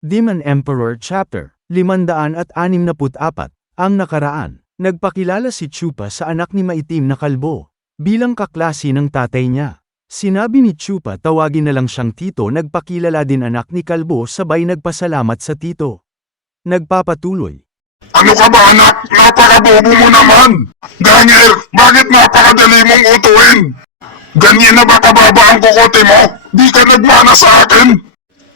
Demon Emperor Chapter 564. Ang nakaraan, nagpakilala si Chupa sa anak ni maitim na kalbo, bilang kaklase ng tatay niya. Sinabi ni Chupa tawagin na lang siyang tito. Nagpakilala din anak ni kalbo sabay nagpasalamat sa tito. Nagpapatuloy. Ano ka ba anak? Napakabobo mo naman! Daniel, bakit napakadali mong utuin? Ganyan na ba kababa ang kukote mo? Di ka nagmana sa akin?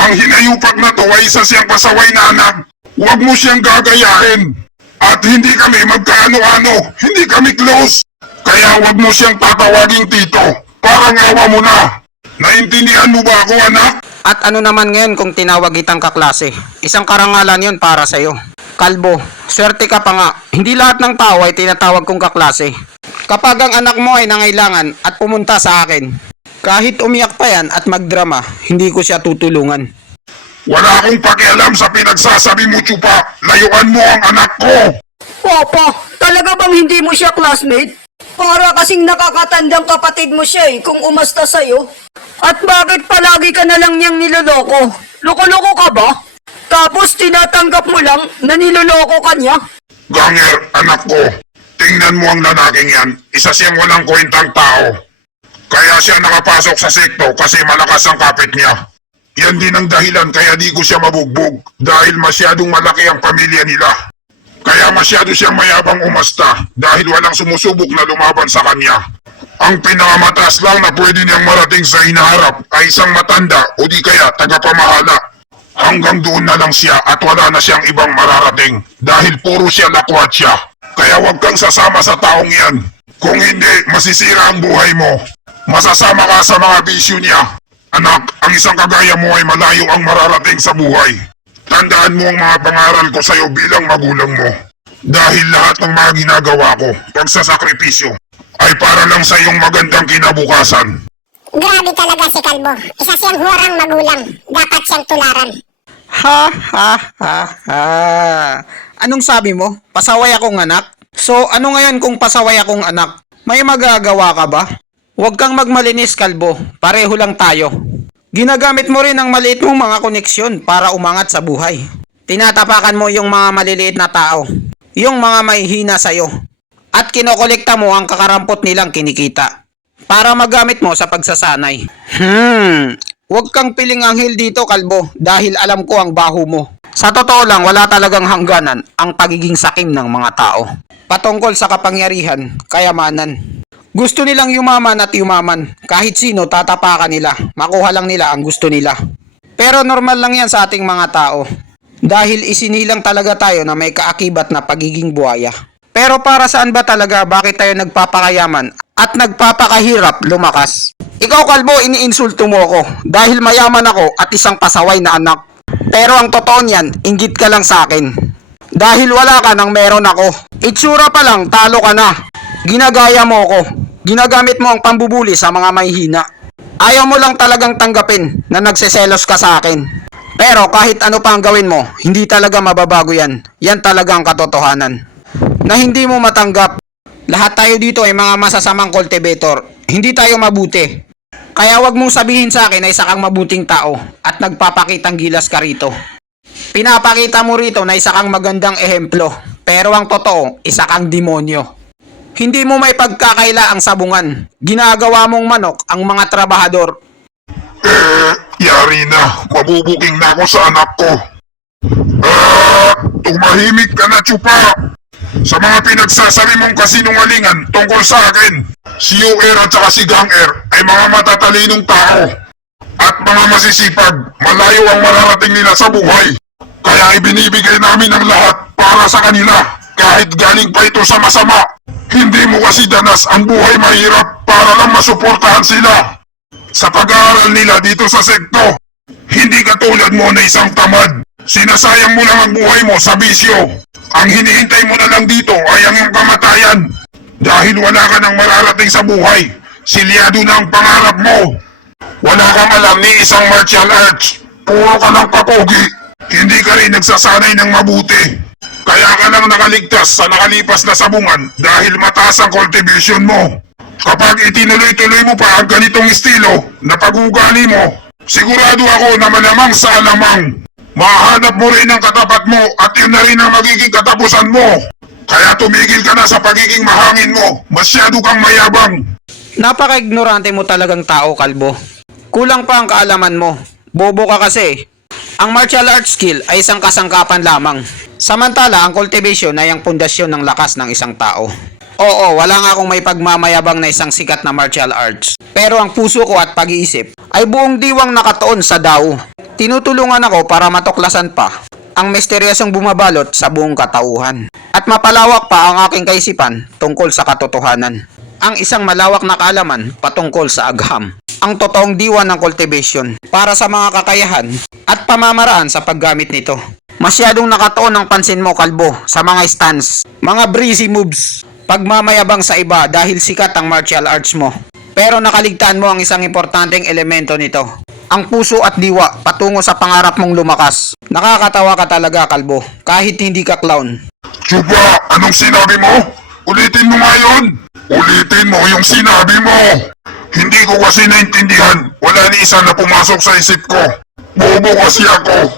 Ang hinayupak na to ay isa siyang pasaway na anak. Huwag mo siyang gagayahin. At hindi kami magkaano-ano. Hindi kami close. Kaya huwag mo siyang tatawaging tito. Parang awa mo na. Naintindihan mo ba ako anak? At ano naman ngayon kung tinawag kitang kaklase? Isang karangalan yon para sa'yo. Kalbo, swerte ka pa nga. Hindi lahat ng tao ay tinatawag kong kaklase. Kapag ang anak mo ay nangailangan at pumunta sa akin, kahit umiyak pa yan at magdrama, hindi ko siya tutulungan. Wala akong pakialam sa pinagsasabi mo, Chupa. Layuan mo ang anak ko. Papa, talaga bang hindi mo siya classmate? Para kasing nakakatandang kapatid mo siya kung umasta sa'yo. At bakit palagi ka na lang niyang niloloko? Loko-loko ka ba? Tapos tinatanggap mo lang na niloloko ka niya? Ganger, anak ko. Tingnan mo ang lalaking yan. Isa siyang walang kwentang tao. Kaya siya nakapasok sa sekto kasi malakas ang kapit niya. Yan din ang dahilan kaya di ko siya mabugbog dahil masyadong malaki ang pamilya nila. Kaya masyado siyang mayabang umasta dahil walang sumusubok na lumaban sa kanya. Ang pinakamataas lang na pwede niyang marating sa hinaharap ay isang matanda o di kaya tagapamahala. Hanggang doon na lang siya at wala na siyang ibang mararating dahil puro siya lakwat siya. Kaya huwag kang sasama sa taong yan. Kung hindi, masisira ang buhay mo. Masasama ka sa mga bisyo niya. Anak, ang isang kagaya mo ay malayo ang mararating sa buhay. Tandaan mo ang mga pangaral ko sa iyo bilang magulang mo. Dahil lahat ng mga ginagawa ko, pagsasakripisyo, ay para lang sa iyong magandang kinabukasan. Grabe talaga si Kalbo. Isa siyang hurang magulang. Dapat siyang tularan. Ha ha ha ha. Anong sabi mo? Pasaway akong anak? So ano ngayon kung pasaway akong anak? May magagawa ka ba? Huwag kang magmalinis, Kalbo. Pareho lang tayo. Ginagamit mo rin ang maliit mong mga koneksyon para umangat sa buhay. Tinatapakan mo yung mga maliliit na tao. Yung mga mahihina sa'yo. At kinokolekta mo ang kakarampot nilang kinikita. Para magamit mo sa pagsasanay. Huwag kang piling anghel dito, Kalbo. Dahil alam ko ang baho mo. Sa totoo lang, wala talagang hangganan ang pagiging sakim ng mga tao. Patungkol sa kapangyarihan, kayamanan. Gusto nilang yumaman at yumaman. Kahit sino tatapakan nila. Makuha lang nila ang gusto nila. Pero normal lang yan sa ating mga tao. Dahil isinilang talaga tayo na may kaakibat na pagiging buhaya. Pero para saan ba talaga bakit tayo nagpapakayaman at nagpapakahirap lumakas? Ikaw, Kalbo, iniinsulto mo ako dahil mayaman ako at isang pasaway na anak. Pero ang totoo niyan, inggit ka lang sa akin. Dahil wala ka nang meron ako. Itsura pa lang, talo ka na. Ginagaya mo ako. Ginagamit mo ang pambubuli sa mga mahihina. Ayaw mo lang talagang tanggapin na nagseselos ka sa akin. Pero kahit ano pa ang gawin mo, hindi talaga mababago yan. Yan talaga ang katotohanan. Na hindi mo matanggap. Lahat tayo dito ay mga masasamang cultivator. Hindi tayo mabuti. Kaya wag mong sabihin sa akin na isa kang mabuting tao at nagpapakitang gilas ka rito. Pinapakita mo rito na isa kang magandang ehemplo. Pero ang totoo, isa kang demonyo. Hindi mo may pagkakaila ang sabungan. Ginagawa mong manok ang mga trabahador. Yari na. Mabubuking na ako sa anak ko. Tumahimik ka na, Chupa. Sa mga pinagsasabi mong kasinungalingan tungkol sa akin, si UR at saka si Ganger ay mga matatalinong tao. At mga masisipag, malayo ang mararating nila sa buhay. Kaya ibinibigay namin ang lahat para sa kanila. Kahit galing pa ito sa masama. Hindi mo kasi danas ang buhay mahirap para lang masuportahan sila. Sa pag-aaral nila dito sa sekto, hindi katulad mo na isang tamad. Sinasayang mo lang ang buhay mo sa bisyo. Ang hinihintay mo na lang dito ay ang iyong kamatayan. Dahil wala ka nang mararating sa buhay. Silyado na ang pangarap mo. Wala kang alam ni isang martial arts. Puro ka ng kapogi. Hindi ka rin nagsasanay ng mabuti. Kaya ka lang nakaligtas sa nakalipas na sabungan dahil mataas ang cultivation mo. Kapag itinuloy-tuloy mo pa ang ganitong estilo na pag-ugali mo, sigurado ako na malamang sa alamang mahanap mo rin ang katapat mo at yun na rin ang magiging katapusan mo. Kaya tumigil ka na sa pagiging mahangin mo. Masyado kang mayabang. Napaka-ignorante mo talagang tao, kalbo. Kulang pa ang kaalaman mo. Bobo ka kasi. Ang martial arts skill ay isang kasangkapan lamang. Samantala, ang cultivation ay ang pundasyon ng lakas ng isang tao. Oo, wala nga akong may pagmamayabang na isang sikat na martial arts. Pero ang puso ko at pag-iisip ay buong diwang nakatuon sa Dao. Tinutulungan ako para matuklasan pa ang misteryosong bumabalot sa buong katauhan. At mapalawak pa ang aking kaisipan tungkol sa katotohanan. Ang isang malawak na kaalaman patungkol sa agham. Ang totoong diwa ng cultivation para sa mga kakayahan at pamamaraan sa paggamit nito. Masyadong nakatuon ang pansin mo, kalbo, sa mga stance, mga breezy moves, pagmamayabang sa iba dahil sikat ang martial arts mo. Pero nakaligtaan mo ang isang importanteng elemento nito, ang puso at diwa patungo sa pangarap mong lumakas. Nakakatawa ka talaga, kalbo, kahit hindi ka clown. Chupa, anong sinabi mo? Ulitin mo nga yun. Ulitin mo yung sinabi mo. Hindi ko kasi naintindihan. Wala ni isa na pumasok sa isip ko. Bobo kasi ako.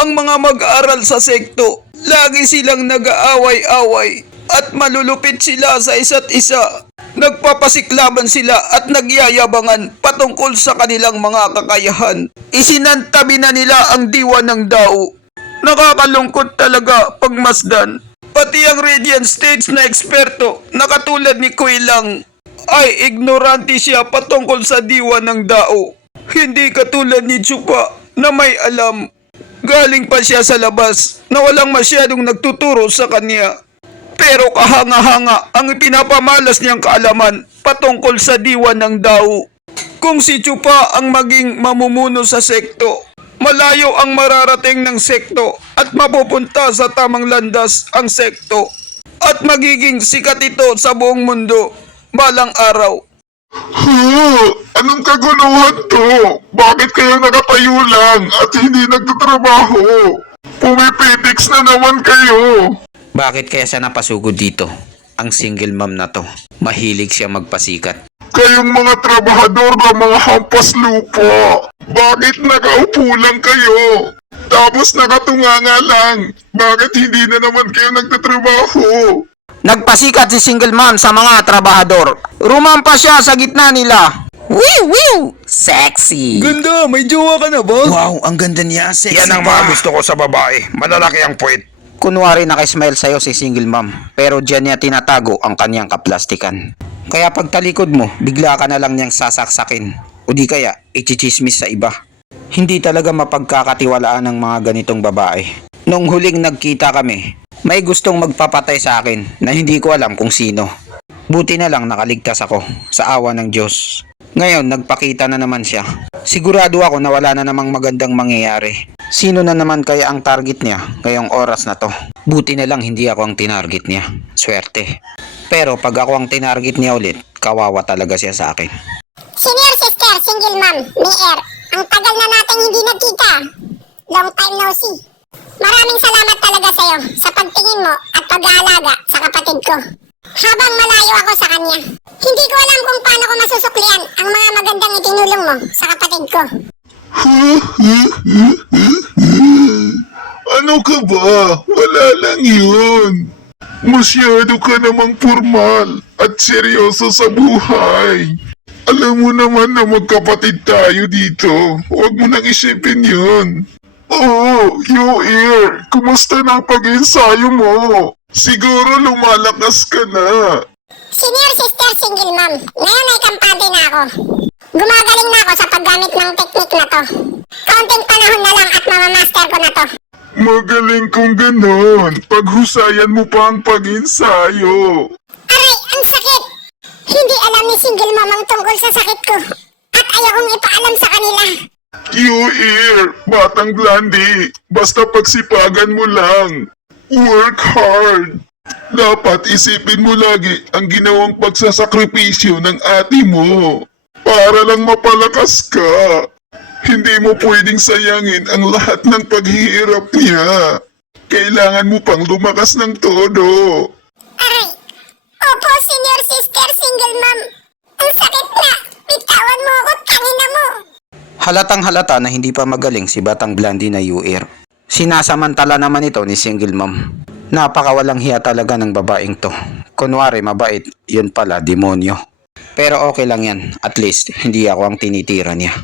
Ang mga mag-aaral sa sekto, lagi silang nag-aaway-away at malulupit sila sa isa't isa. Nagpapasiklaban sila at nagyayabangan patungkol sa kanilang mga kakayahan. Isinantabi na nila ang diwa ng Dao. Nakakalungkot talaga pagmasdan. Pati ang Radiant Stage na eksperto na katulad ni Kuilang ay ignorante siya patungkol sa diwa ng Dao. Hindi katulad ni Chupa na may alam. Galing pa siya sa labas na walang masyadong nagtuturo sa kanya. Pero kahanga-hanga ang ipinapamalas niyang kaalaman patungkol sa diwa ng Dao. Kung si Chupa ang maging mamumuno sa sekto, malayo ang mararating ng sekto at mapupunta sa tamang landas ang sekto at magiging sikat ito sa buong mundo balang araw. Anong kaguluhan to? Bakit kayo nakatayo lang at hindi nagtatrabaho? Pumipitiks na naman kayo. Bakit kaya siya napasugod dito? Ang single mom na to, mahilig siya magpasikat. Kayong mga trabahador na mga hampas lupa. Bakit nakaupo lang kayo? Tapos nakatunganga lang. Bakit hindi na naman kayo nagtatrabaho? Nagpasikat si single mom sa mga trabahador. Rumampa siya sa gitna nila. Wiw, wiw! Sexy! Ganda, may jowa ka na ba? Wow, ang ganda niya. Sexy Yan ang mga gusto ko sa babae. Malalaki ang puwit. Kunwari nakismile sa'yo si single mom, pero dyan niya tinatago ang kanyang kaplastikan. Kaya pagtalikod mo, bigla ka na lang niyang sasaksakin. O di kaya, ichichismis sa iba. Hindi talaga mapagkakatiwalaan ng mga ganitong babae. Nung huling nagkita kami, may gustong magpapatay sa akin na hindi ko alam kung sino. Buti na lang nakaligtas ako sa awa ng Diyos. Ngayon, nagpakita na naman siya. Sigurado ako na wala na namang magandang mangyayari. Sino na naman kaya ang target niya ngayong oras na to? Buti na lang hindi ako ang tinarget niya. Swerte. Pero pag ako ang tinarget niya ulit, kawawa talaga siya sa akin. Senior sister, single mom, Mier. Ang tagal na nating hindi nagkita. Long time no see. Maraming salamat talaga sa'yo sa pagtingin mo at pag-aalaga sa kapatid ko. Habang malayo ako sa kanya, hindi ko alam kung paano ko masusuklian ang mga magandang itinulong mo sa kapatid ko. Ano ka ba? Wala lang yun. Masyado ka namang formal at seryoso sa buhay. Alam mo naman na magkapatid tayo dito. Huwag mo nang isipin yun. Oo, Yoir, kumusta na ang pag-ensayo mo? Siguro lumalakas ka na. Senior sister, single mom, ngayon ay kampante na ako. Gumagaling na ako sa paggamit ng teknik na to. Kaunting panahon na lang at mamamaster ko na to. Magaling kung ganon. Paghusayan mo pa ang pag-ensayo. Aray, ang sakit! Hindi alam ni single mom ang tungkol sa sakit ko. At ayokong ipaalam sa kanila. Yoir, batang Blondie, basta pagsipagan mo lang. Work hard. Dapat isipin mo lagi ang ginawang pagsasakripisyo ng ate mo para lang mapalakas ka. Hindi mo pwedeng sayangin ang lahat ng paghihirap niya. Kailangan mo pang lumakas ng todo. Aray! Opo, senior sister, single mom. Ang sakit na! Bitawan mo ako, tangina mo! Halatang halata na hindi pa magaling si Batang Blondie na UR. Sinasamantala naman ito ni single mom. Napakawalang hiya talaga ng babaeng to. Kunwari mabait, yun pala demonyo. Pero okay lang yan, at least hindi ako ang tinitira niya.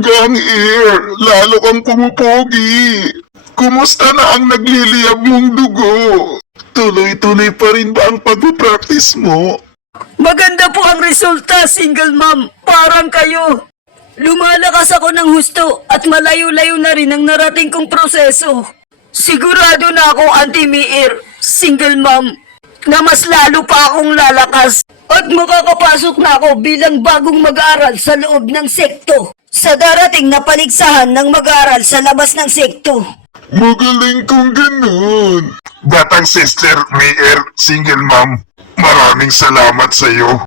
Gang Ear, lalo kang pumupogi. Kumusta na ang nagliliyab mong dugo? Tuloy-tuloy pa rin ba ang pag-practice mo? Maganda po ang resulta, single mom. Parang kayo. Lumalakas ako ng husto at malayo-layo na rin ang narating kong proseso. Sigurado na ako, Auntie Miir, single mom, na mas lalo pa akong lalakas at makakapasok na ako bilang bagong mag-aaral sa loob ng sekto sa darating na paligsahan ng mag-aaral sa labas ng sekto. Magaling kong ganun. Batang sister, Mayor, single mom, maraming salamat sa iyo.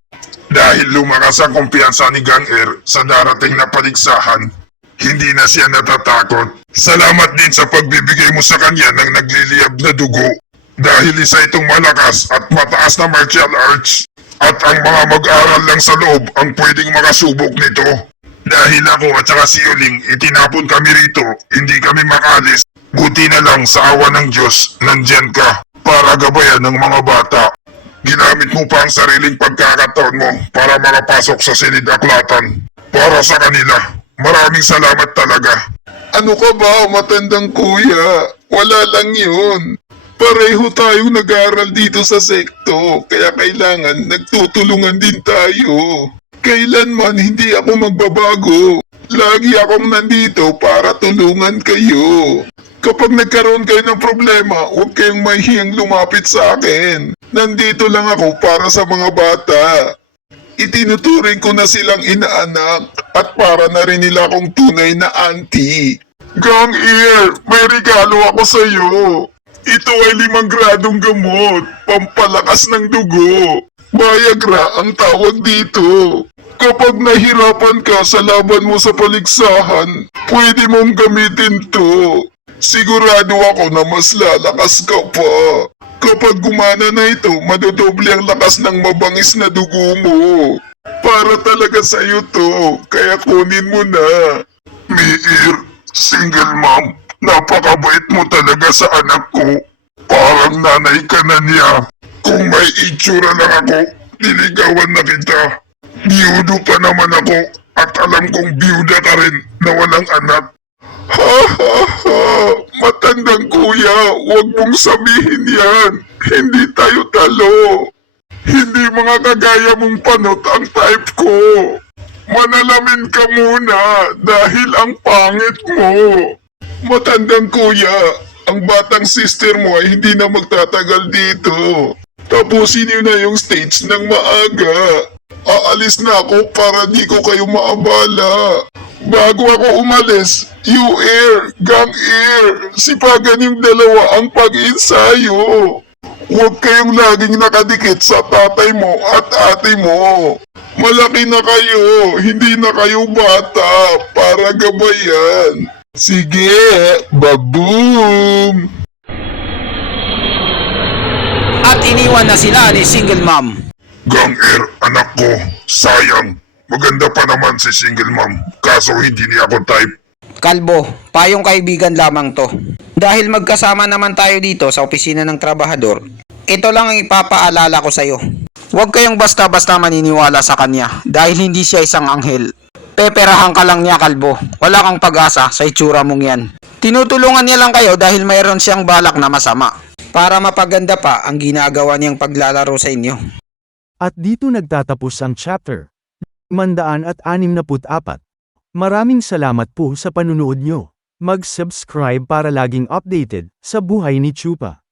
Dahil lumakas ang kumpiyansa ni Gang Ear sa darating na paligsahan, hindi na siya natatakot. Salamat din sa pagbibigay mo sa kanya ng nagliliyab na dugo. Dahil isa itong malakas at mataas na martial arts. At ang mga mag-aral lang sa loob ang pwedeng makasubok nito. Dahil ako at saka si Yuling itinapon kami rito, hindi kami makalis. Buti na lang sa awa ng Diyos, nandyan ka para gabayan ng mga bata. Ginamit mo pa ang sariling pagkakataon mo para makapasok sa silid-aklatan. Para sa kanila, maraming salamat talaga. Ano ka ba, matandang kuya? Wala lang yun. Pareho tayong nag-aaral dito sa sekto, kaya kailangan nagtutulungan din tayo. Kailanman hindi ako magbabago. Lagi akong nandito para tulungan kayo. Kapag nagkaroon kayo ng problema, huwag kayong mahihiyang lumapit sa akin. Nandito lang ako para sa mga bata. Itinuturing ko na silang inaanak at para na rin nila akong tunay na auntie. Gang Ear, may regalo ako sa iyo. Ito ay 5 gradong gamot, pampalakas ng dugo. Viagra ang tawag dito. Kapag nahirapan ka sa laban mo sa paligsahan, pwede mong gamitin to. Sigurado ako na mas lalakas ka pa. Kapag gumana na ito, madodoble ang lakas ng mabangis na dugo mo. Para talaga sa'yo to, kaya kunin mo na. Miir, single mom, napakabait mo talaga sa anak ko. Parang nanay ka na niya. Kung may itsura lang ako, niligawan na kita. Biyudo pa naman ako at alam kong biyuda ka rin na walang anak. Ha ha ha! Matandang kuya, huwag mong sabihin yan. Hindi tayo talo. Hindi mga kagaya mong panot ang type ko. Manalamin ka muna dahil ang pangit mo. Matandang kuya, ang batang sister mo ay hindi na magtatagal dito. Tapusin niyo na yung stage ng maaga. Aalis na ako para di ko kayo maabala. Bago ako umalis, UR, Gang Ear, sipagan yung dalawa ang pag-insayo. Huwag kayong laging nakadikit sa tatay mo at ate mo. Malaki na kayo, hindi na kayo bata para gabayan. Sige, baboom! At iniwan na sila ni single mom. Gang Ear, anak ko, sayang. Maganda pa naman si single mom, kaso hindi niya ako type. Kalbo, payong kaibigan lamang to. Dahil magkasama naman tayo dito sa opisina ng trabahador, ito lang ang ipapaalala ko sa'yo. Huwag kayong basta-basta maniniwala sa kanya dahil hindi siya isang anghel. Peperahan ka lang niya, kalbo. Wala kang pag-asa sa itsura mong yan. Tinutulungan niya lang kayo dahil mayroon siyang balak na masama para mapaganda pa ang ginagawa niyang paglalaro sa inyo. At dito nagtatapos ang chapter 564. Maraming salamat po sa panunood nyo. Mag-subscribe para laging updated sa buhay ni Chupa.